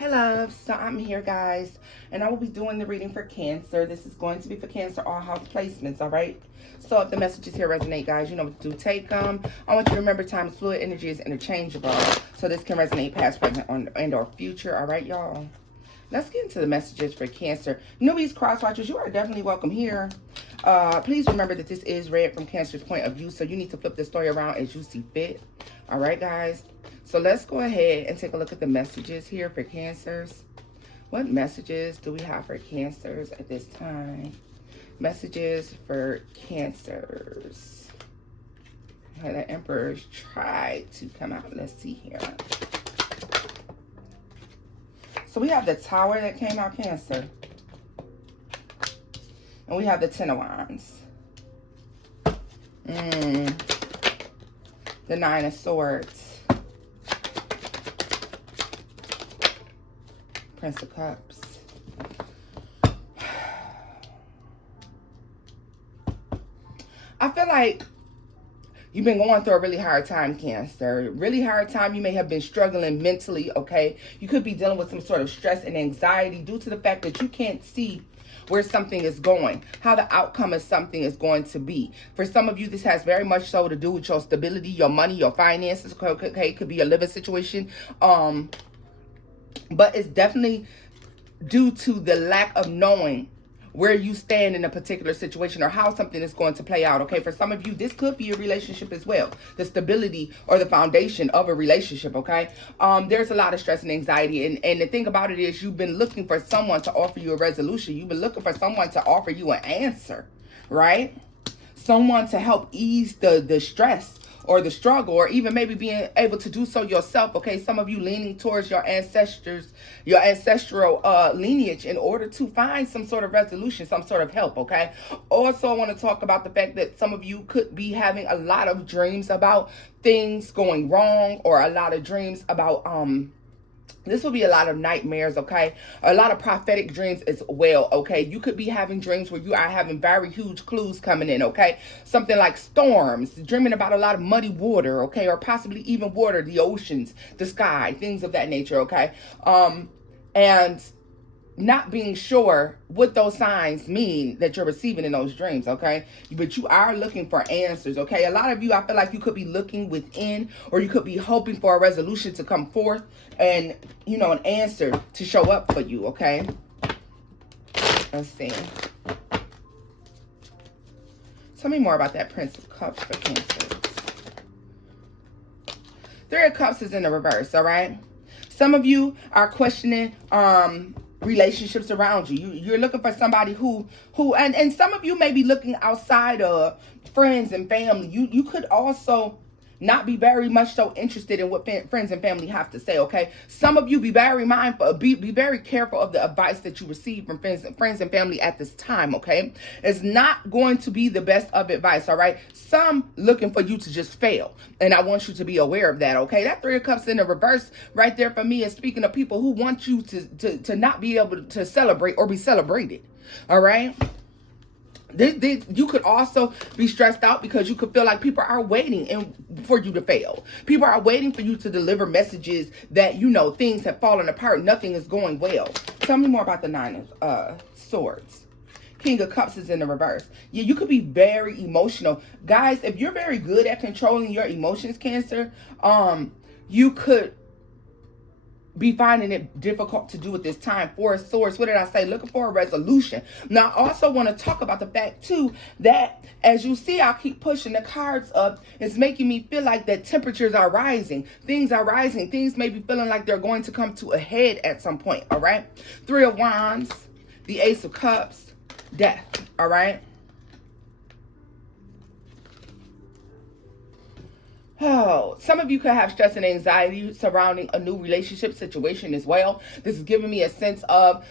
Hello, so I'm here, guys, and I will be doing the reading for Cancer. This is going to be for Cancer all house placements, all right? So if the messages here resonate, guys, you know what to do. Take them. I want you to remember time is fluid, energy is interchangeable. So this can resonate past, present, and or future, all right, y'all? Let's get into the messages for Cancer. Newbies, cross-watchers, you are definitely welcome here. Please remember that this is read from Cancer's point of view, so you need to flip the story around as you see fit. All right, guys? So let's go ahead and take a look at the messages here for Cancers. What messages do we have for Cancers at this time? Messages for Cancers. Okay, the Emperor's tried to come out. Let's see here. So we have the Tower that came out, Cancer. And we have the Ten of Wands. The Nine of Swords. Prince of Cups. I feel like you've been going through a really hard time, Cancer. Really hard time. You may have been struggling mentally, okay? You could be dealing with some sort of stress and anxiety due to the fact that you can't see where something is going, how the outcome of something is going to be. For some of you, this has very much so to do with your stability, your money, your finances, okay? It could be a living situation. But it's definitely due to the lack of knowing where you stand in a particular situation or how something is going to play out, okay? For some of you, this could be a relationship as well. The stability or the foundation of a relationship, okay? There's a lot of stress and anxiety. And the thing about it is you've been looking for someone to offer you a resolution. You've been looking for someone to offer you an answer, right? Someone to help ease the stress or the struggle, or even maybe being able to do so yourself, okay? Some of you leaning towards your ancestors, your ancestral lineage in order to find some sort of resolution, some sort of help, okay? Also, I want to talk about the fact that some of you could be having a lot of dreams about things going wrong, or a lot of dreams about, this will be a lot of nightmares, okay? A lot of prophetic dreams as well, okay? You could be having dreams where you are having very huge clues coming in, okay? Something like storms, dreaming about a lot of muddy water, okay? Or possibly even water, the oceans, the sky, things of that nature, okay? And not being sure what those signs mean that you're receiving in those dreams, okay? But you are looking for answers, okay? A lot of you, I feel like you could be looking within, or you could be hoping for a resolution to come forth and, you know, an answer to show up for you, okay? Let's see. Tell me more about that Prince of Cups for Cancer. Three of Cups is in the reverse, all right? Some of you are questioning, relationships around you. You're looking for somebody who and some of you may be looking outside of friends and family. You could also not be very much so interested in what friends and family have to say, okay? Some of you be very mindful, be very careful of the advice that you receive from friends and family at this time, okay? It's not going to be the best of advice, all right? Some looking for you to just fail, and I want you to be aware of that, okay? That Three of Cups in the reverse right there for me is speaking of people who want you to not be able to celebrate or be celebrated, all right? You could also be stressed out because you could feel like people are waiting for you to fail. People are waiting for you to deliver messages that, you know, things have fallen apart. Nothing is going well. Tell me more about the Nine of Swords. King of Cups is in the reverse. Yeah, you could be very emotional. Guys, if you're very good at controlling your emotions, Cancer, you could be finding it difficult to do at this time. Four of Swords, what did I say? Looking for a resolution. Now, I also want to talk about the fact, too, that as you see, I'll keep pushing the cards up. It's making me feel like that temperatures are rising. Things are rising. Things may be feeling like they're going to come to a head at some point, all right? Three of Wands, the Ace of Cups, Death, all right? Oh, some of you could have stress and anxiety surrounding a new relationship situation as well. This is giving me a sense of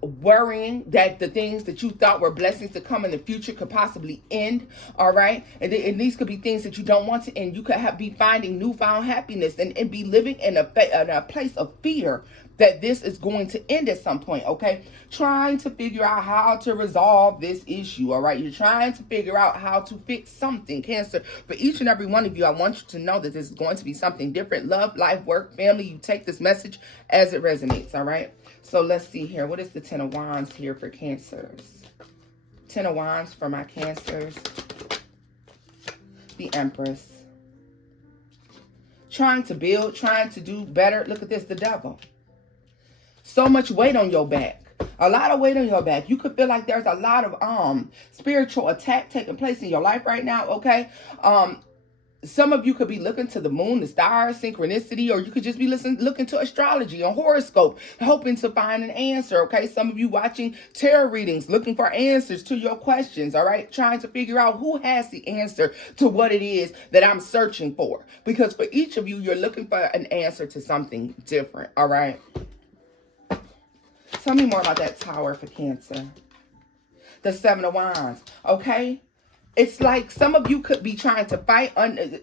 worrying that the things that you thought were blessings to come in the future could possibly end, all right? And these could be things that you don't want to end. You could be finding newfound happiness and be living in a place of fear that this is going to end at some point, okay? Trying to figure out how to resolve this issue, all right? You're trying to figure out how to fix something, Cancer. For each and every one of you, I want you to know that this is going to be something different. Love, life, work, family. You take this message as it resonates, all right? So let's see here. What is the Ten of Wands here for Cancers? Ten of Wands for my Cancers. The Empress. Trying to build, trying to do better. Look at this, the Devil. So much weight on your back. A lot of weight on your back. You could feel like there's a lot of spiritual attack taking place in your life right now, okay? Some of you could be looking to the moon, the stars, synchronicity, or you could just be looking to astrology or horoscope, hoping to find an answer, okay? Some of you watching tarot readings, looking for answers to your questions, all right? Trying to figure out who has the answer to what it is that I'm searching for. Because for each of you, you're looking for an answer to something different, all right? Tell me more about that Tower for Cancer. The Seven of Wands, okay? It's like some of you could be trying to fight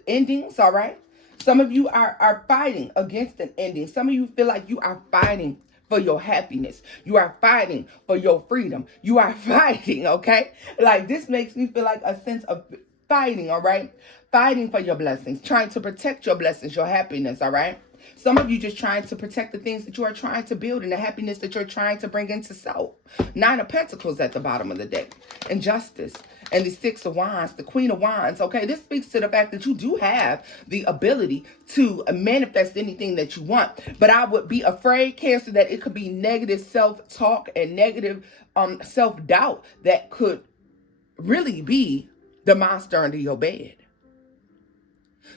endings, all right? Some of you are fighting against an ending. Some of you feel like you are fighting for your happiness. You are fighting for your freedom. You are fighting, okay? Like this makes me feel like a sense of fighting, all right? Fighting for your blessings, trying to protect your blessings, your happiness, all right? Some of you just trying to protect the things that you are trying to build and the happiness that you're trying to bring into self. Nine of Pentacles at the bottom of the deck. Injustice. And the Six of Wands, the Queen of Wands. Okay, this speaks to the fact that you do have the ability to manifest anything that you want. But I would be afraid, Cancer, that it could be negative self-talk and negative self-doubt that could really be the monster under your bed.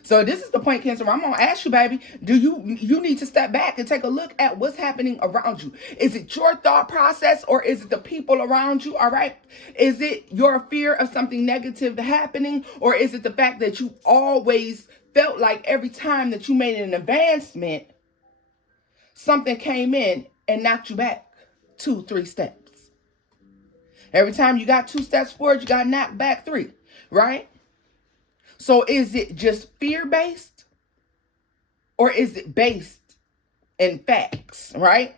So this is the point, Cancer, I'm going to ask you, baby, do you need to step back and take a look at what's happening around you? Is it your thought process or is it the people around you, all right? Is it your fear of something negative happening, or is it the fact that you always felt like every time that you made an advancement, something came in and knocked you back 2-3 steps? Every time you got 2 steps forward, you got knocked back 3, right? So is it just fear-based, or is it based in facts, right?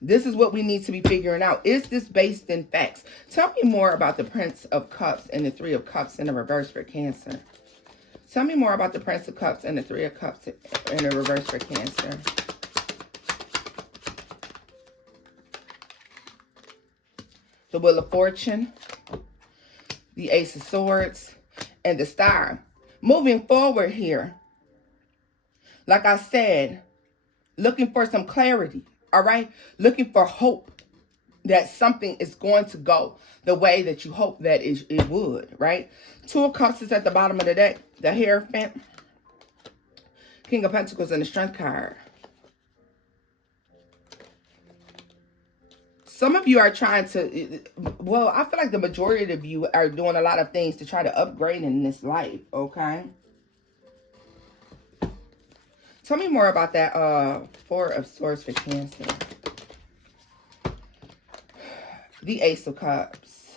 This is what we need to be figuring out. Is this based in facts? Tell me more about the Prince of Cups and the Three of Cups in the reverse for Cancer. Tell me more about the Prince of Cups and the Three of Cups in the reverse for Cancer. The Wheel of Fortune, the Ace of Swords, and the Star. Moving forward here, like I said, looking for some clarity, all right? Looking for hope that something is going to go the way that you hope that it would, right? Two of Cups is at the bottom of the deck. The Hierophant, King of Pentacles, and the Strength card. Some of you are trying to, well, I feel like the majority of you are doing a lot of things to try to upgrade in this life, okay? Tell me more about that Four of Swords for Cancer. The Ace of Cups.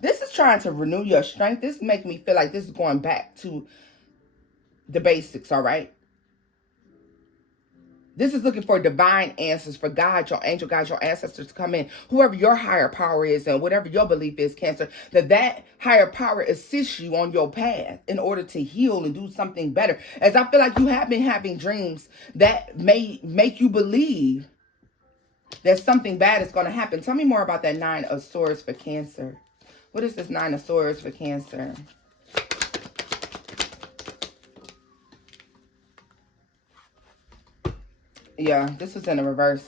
This is trying to renew your strength. This is making me feel like this is going back to the basics, all right? This is looking for divine answers, for God, your angel guides, your ancestors to come in. Whoever your higher power is and whatever your belief is, Cancer, that higher power assists you on your path in order to heal and do something better. As I feel like you have been having dreams that may make you believe that something bad is going to happen. Tell me more about that Nine of Swords for Cancer. What is this Nine of Swords for Cancer? Yeah, this is in the reverse.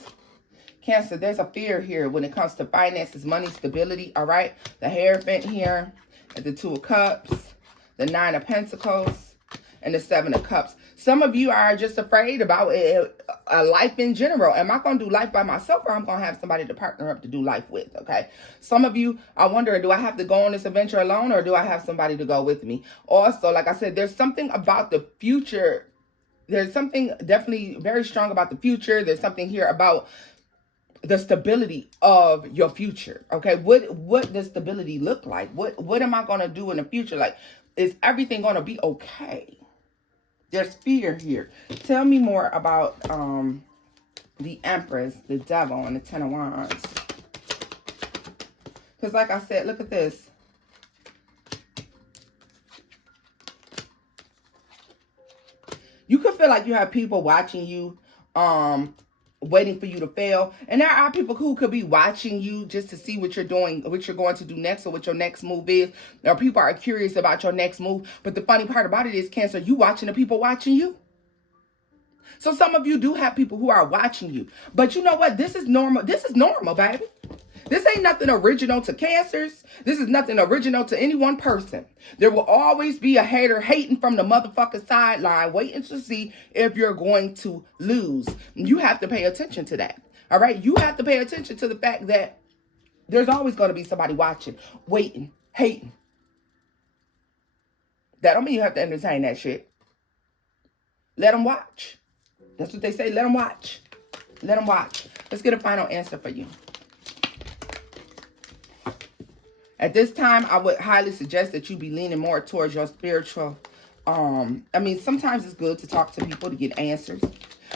Cancer, there's a fear here when it comes to finances, money, stability, all right? The Hierophant here, and the Two of Cups, the Nine of Pentacles, and the Seven of Cups. Some of you are just afraid about a life in general. Am I going to do life by myself, or I'm going to have somebody to partner up to do life with, okay? Some of you are wondering, do I have to go on this adventure alone, or do I have somebody to go with me? Also, like I said, there's something about the future. There's something definitely very strong about the future. There's something here about the stability of your future. Okay, what does stability look like? What am I going to do in the future? Like, is everything going to be okay? There's fear here. Tell me more about the Empress, the Devil, and the Ten of Wands. Because like I said, look at this. You could feel like you have people watching you, waiting for you to fail. And there are people who could be watching you just to see what you're doing, what you're going to do next, or what your next move is. Or people are curious about your next move. But the funny part about it is, Cancer, you watching the people watching you. So some of you do have people who are watching you. But you know what? This is normal. This is normal, baby. This ain't nothing original to Cancers. This is nothing original to any one person. There will always be a hater hating from the motherfucking sideline, waiting to see if you're going to lose. You have to pay attention to that. All right? You have to pay attention to the fact that there's always going to be somebody watching, waiting, hating. That don't mean you have to entertain that shit. Let them watch. That's what they say. Let them watch. Let them watch. Let's get a final answer for you. At this time, I would highly suggest that you be leaning more towards your spiritual. I mean, sometimes it's good to talk to people to get answers.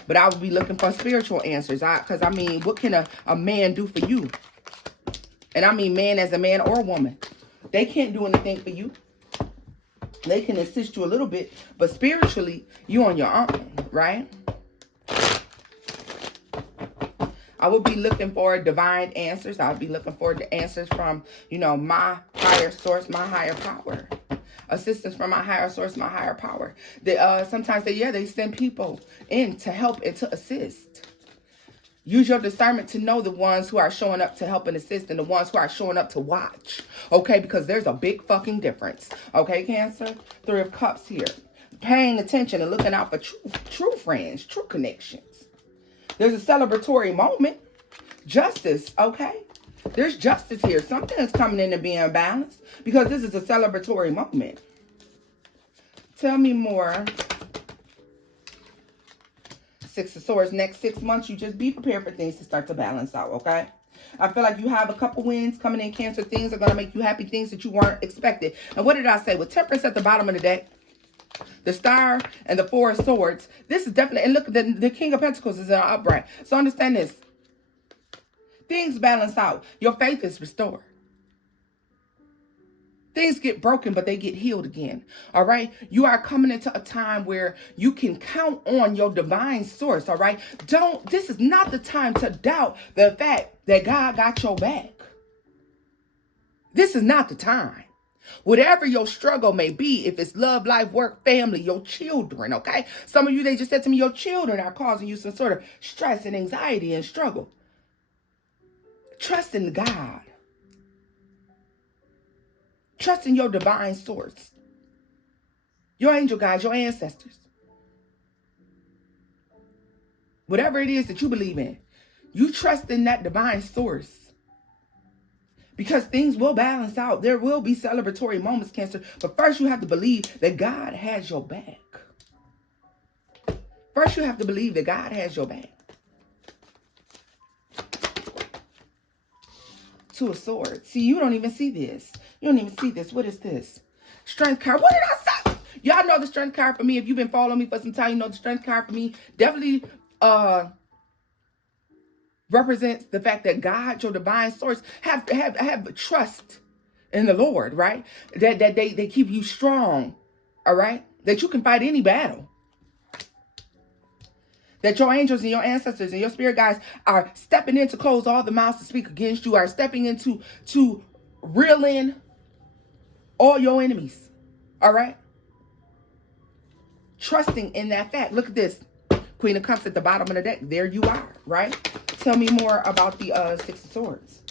But I would be looking for spiritual answers. Because, I mean, what can a man do for you? And I mean man as a man or a woman. They can't do anything for you. They can assist you a little bit. But spiritually, you're on your own, right? I would be looking for divine answers. I would be looking for the answers from, you know, my higher source, my higher power. Assistance from my higher source, my higher power. Sometimes they send people in to help and to assist. Use your discernment to know the ones who are showing up to help and assist and the ones who are showing up to watch. Okay, because there's a big fucking difference. Okay, Cancer? 3 of Cups here. Paying attention and looking out for true friends, true connections. There's a celebratory moment. Justice, okay? There's justice here. Something is coming in and being balanced because this is a celebratory moment. Tell me more. 6 of Swords. Next 6 months, you just be prepared for things to start to balance out, okay? I feel like you have a couple wins coming in, Cancer. Things are going to make you happy. Things that you weren't expected. And what did I say? With Temperance at the bottom of the deck, the Star and the 4 of Swords. This is definitely, and look, the King of Pentacles is in an upright. So understand this. Things balance out. Your faith is restored. Things get broken, but they get healed again. All right? You are coming into a time where you can count on your divine source. All right? This is not the time to doubt the fact that God got your back. This is not the time. Whatever your struggle may be, if it's love, life, work, family, your children, okay? Some of you, they just said to me, your children are causing you some sort of stress and anxiety and struggle. Trust in God. Trust in your divine source. Your angel guides, your ancestors. Whatever it is that you believe in, you trust in that divine source. Because things will balance out. There will be celebratory moments, Cancer. But first you have to believe that God has your back. First you have to believe that God has your back. 2 of Swords. See, you don't even see this. You don't even see this. What is this? Strength card. What did I say? Y'all know the Strength card for me. If you've been following me for some time, you know the Strength card for me definitely represents the fact that God, your divine source, have trust in the Lord, right? That they keep you strong, all right? That you can fight any battle. That your angels and your ancestors and your spirit guides are stepping in to close all the mouths to speak against you, are stepping in to reel in all your enemies, all right? Trusting in that fact. Look at this. Queen of Cups at the bottom of the deck. There you are, right? Tell me more about the 6 of Swords.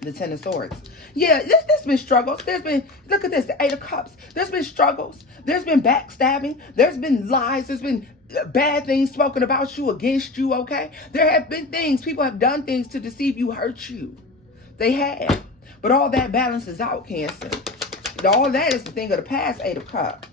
The 10 of Swords. Yeah, there's been struggles. There's been, look at this, the 8 of Cups. There's been struggles. There's been backstabbing. There's been lies. There's been bad things spoken about you, against you, okay? There have been things. People have done things to deceive you, hurt you. They have. But all that balances out, Cancer. All that is the thing of the past, 8 of Cups.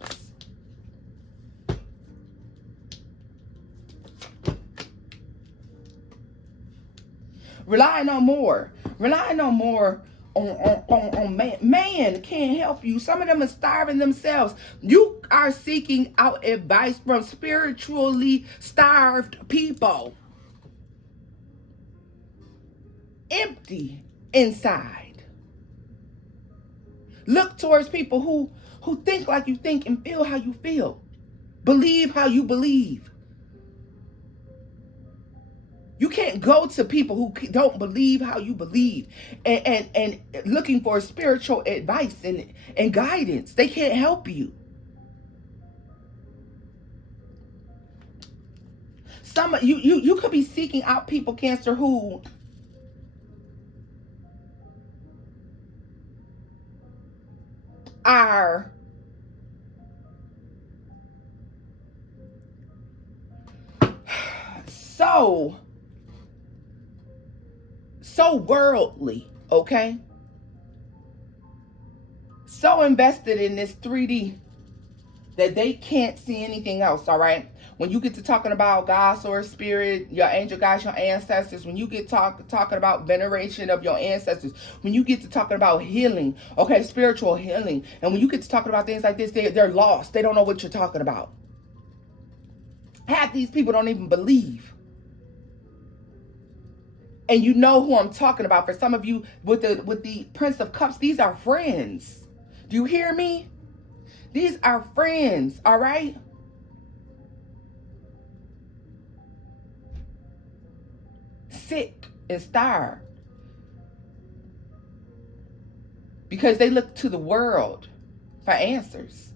Rely no more. Rely no more on man. Man can't help you. Some of them are starving themselves. You are seeking out advice from spiritually starved people. Empty inside. Look towards people who think like you think and feel how you feel. Believe how you believe. You can't go to people who don't believe how you believe and looking for spiritual advice and guidance. They can't help you. You could be seeking out people, Cancer, who are so worldly, okay? So invested in this 3D that they can't see anything else, all right? When you get to talking about God, source, spirit, your angel guides, your ancestors, when you get talking about veneration of your ancestors, when you get to talking about healing, okay, spiritual healing, and when you get to talking about things like this, they're lost. They don't know what you're talking about. Half these people don't even believe. And you know who I'm talking about. For some of you with the Prince of Cups, these are friends. Do you hear me? These are friends, all right? Sick and starved. Because they look to the world for answers.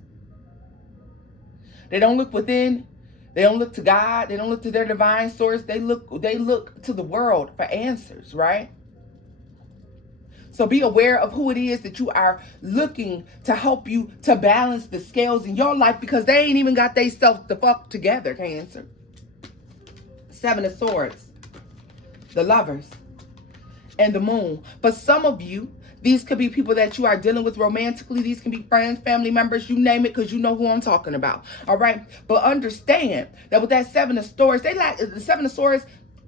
They don't look within. They don't look to God. They don't look to their divine source. They look to the world for answers, right? So be aware of who it is that you are looking to help you to balance the scales in your life, because they ain't even got themselves the fuck together, Cancer. 7 of Swords, the Lovers, and the Moon. For some of you, these could be people that you are dealing with romantically. These can be friends, family members, you name it, because you know who I'm talking about. All right. But understand that with that 7 of Swords, the 7 of Swords,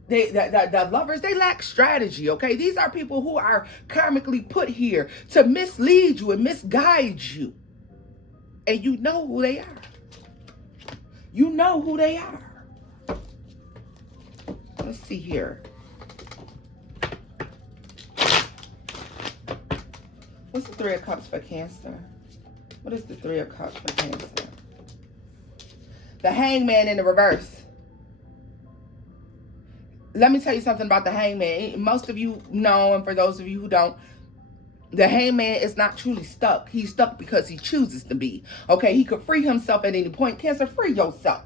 the Lovers, they lack strategy. Okay. These are people who are karmically put here to mislead you and misguide you. And you know who they are. You know who they are. Let's see here. What's the 3 of Cups for Cancer? What is the 3 of Cups for Cancer? The Hangman in the reverse. Let me tell you something about the Hangman. Most of you know, and for those of you who don't, the Hangman is not truly stuck. He's stuck because he chooses to be. Okay, he could free himself at any point. Cancer, free yourself.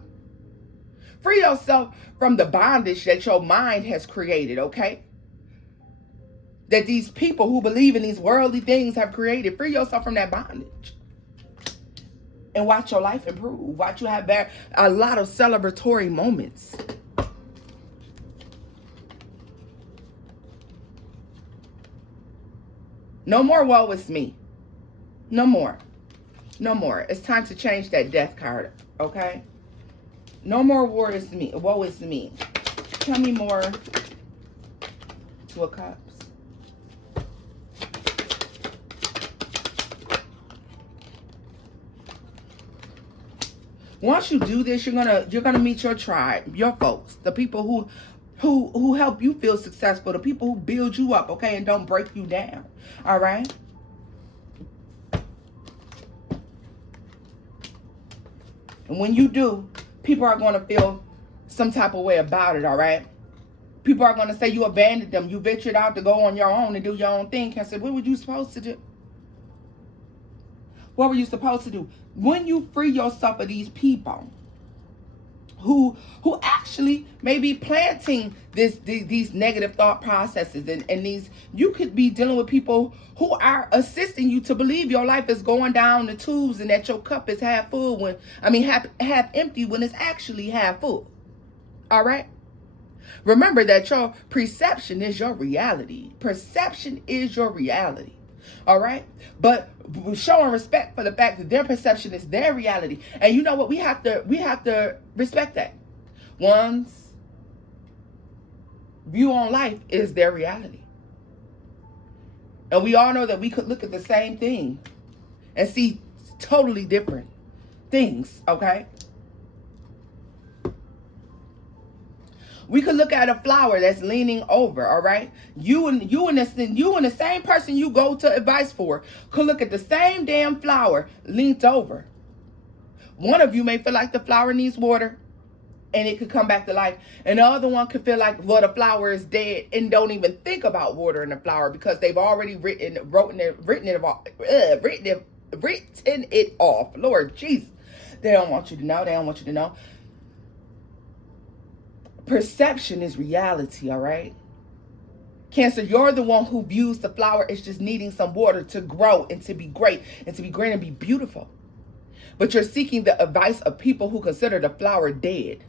Free yourself from the bondage that your mind has created, okay? That these people who believe in these worldly things have created. Free yourself from that bondage. And watch your life improve. Watch you have a lot of celebratory moments. No more woe is me. No more. No more. It's time to change that death card, okay? No more woe is me. Woe is me. Tell me more. 2 of Cups. Once you do this, you're gonna meet your tribe, your folks, the people who help you feel successful, the people who build you up, okay, and don't break you down. All right. And when you do, people are going to feel some type of way about it. All right. People are going to say you abandoned them. You ventured out to go on your own and do your own thing. Can I say, what were you supposed to do? What were you supposed to do? When you free yourself of these people who actually may be planting these negative thought processes and these, you could be dealing with people who are assisting you to believe your life is going down the tubes and that your cup is half full half empty when it's actually half full. All right. Remember that your perception is your reality. Perception is your reality. All right. But showing respect for the fact that their perception is their reality. And you know what? We have to respect that. One's view on life is their reality. And we all know that we could look at the same thing and see totally different things, okay? We could look at a flower that's leaning over, all right? You and the same person you go to advice for could look at the same damn flower leaned over. One of you may feel like the flower needs water and it could come back to life. And the other one could feel like, well, the flower is dead and don't even think about watering the flower because they've already written it off. Lord Jesus. They don't want you to know. They don't want you to know. Perception is reality, all right? Cancer, you're the one who views the flower as just needing some water to grow and to be great and be beautiful. But you're seeking the advice of people who consider the flower dead.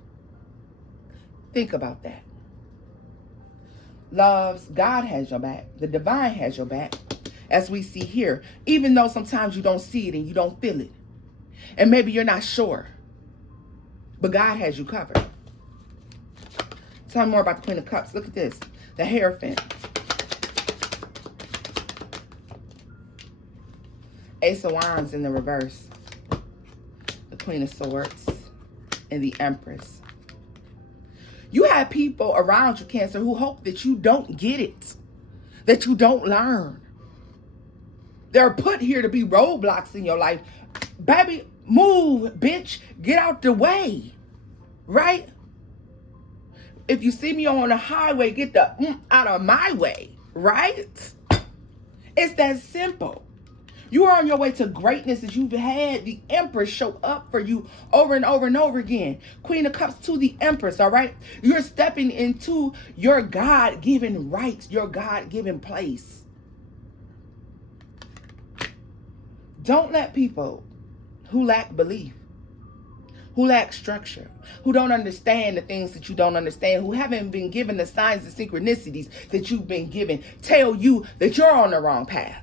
Think about that. Loves, God has your back. The divine has your back, as we see here, even though sometimes you don't see it and you don't feel it. And maybe you're not sure, but God has you covered. Tell me more about the Queen of Cups. Look at this. The Hierophant. Ace of Wands in the reverse. The Queen of Swords. And the Empress. You have people around you, Cancer, who hope that you don't get it. That you don't learn. They're put here to be roadblocks in your life. Baby, move, bitch. Get out the way. Right? If you see me on the highway, get the out of my way, right? It's that simple. You are on your way to greatness as you've had the Empress show up for you over and over and over again. Queen of Cups to the Empress, all right? You're stepping into your God-given rights, your God-given place. Don't let people who lack belief, who lack structure, who don't understand the things that you don't understand, who haven't been given the signs and synchronicities that you've been given, tell you that you're on the wrong path.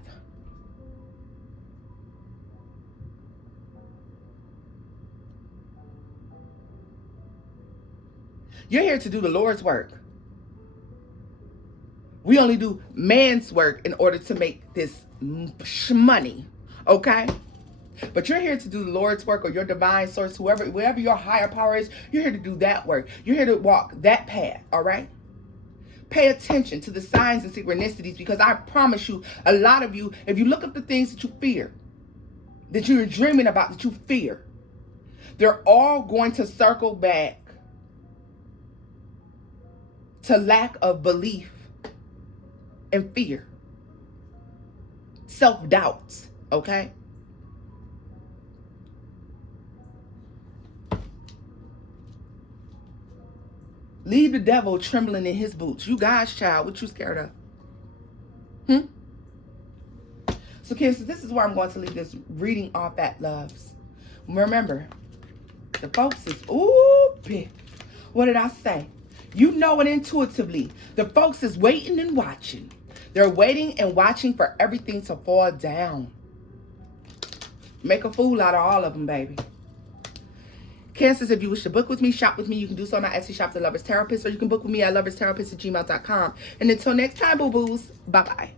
You're here to do the Lord's work. We only do man's work in order to make this money, okay? But you're here to do the Lord's work, or your divine source, wherever your higher power is, you're here to do that work. You're here to walk that path, all right? Pay attention to the signs and synchronicities, because I promise you, a lot of you, if you look at the things that you fear, that you're dreaming about, that you fear, they're all going to circle back to lack of belief and fear. Self-doubt, okay? Leave the devil trembling in his boots. You God's child, what you scared of? So, Cancer, this is where I'm going to leave this reading off at, loves. Remember, the folks is, what did I say? You know it intuitively. The folks is waiting and watching. They're waiting and watching for everything to fall down. Make a fool out of all of them, baby. Cancers, if you wish to book with me, shop with me, you can do so on my Etsy shop, The Lover's Therapist, or you can book with me at loverstaropist@gmail.com. And until next time, boo-boos, bye-bye.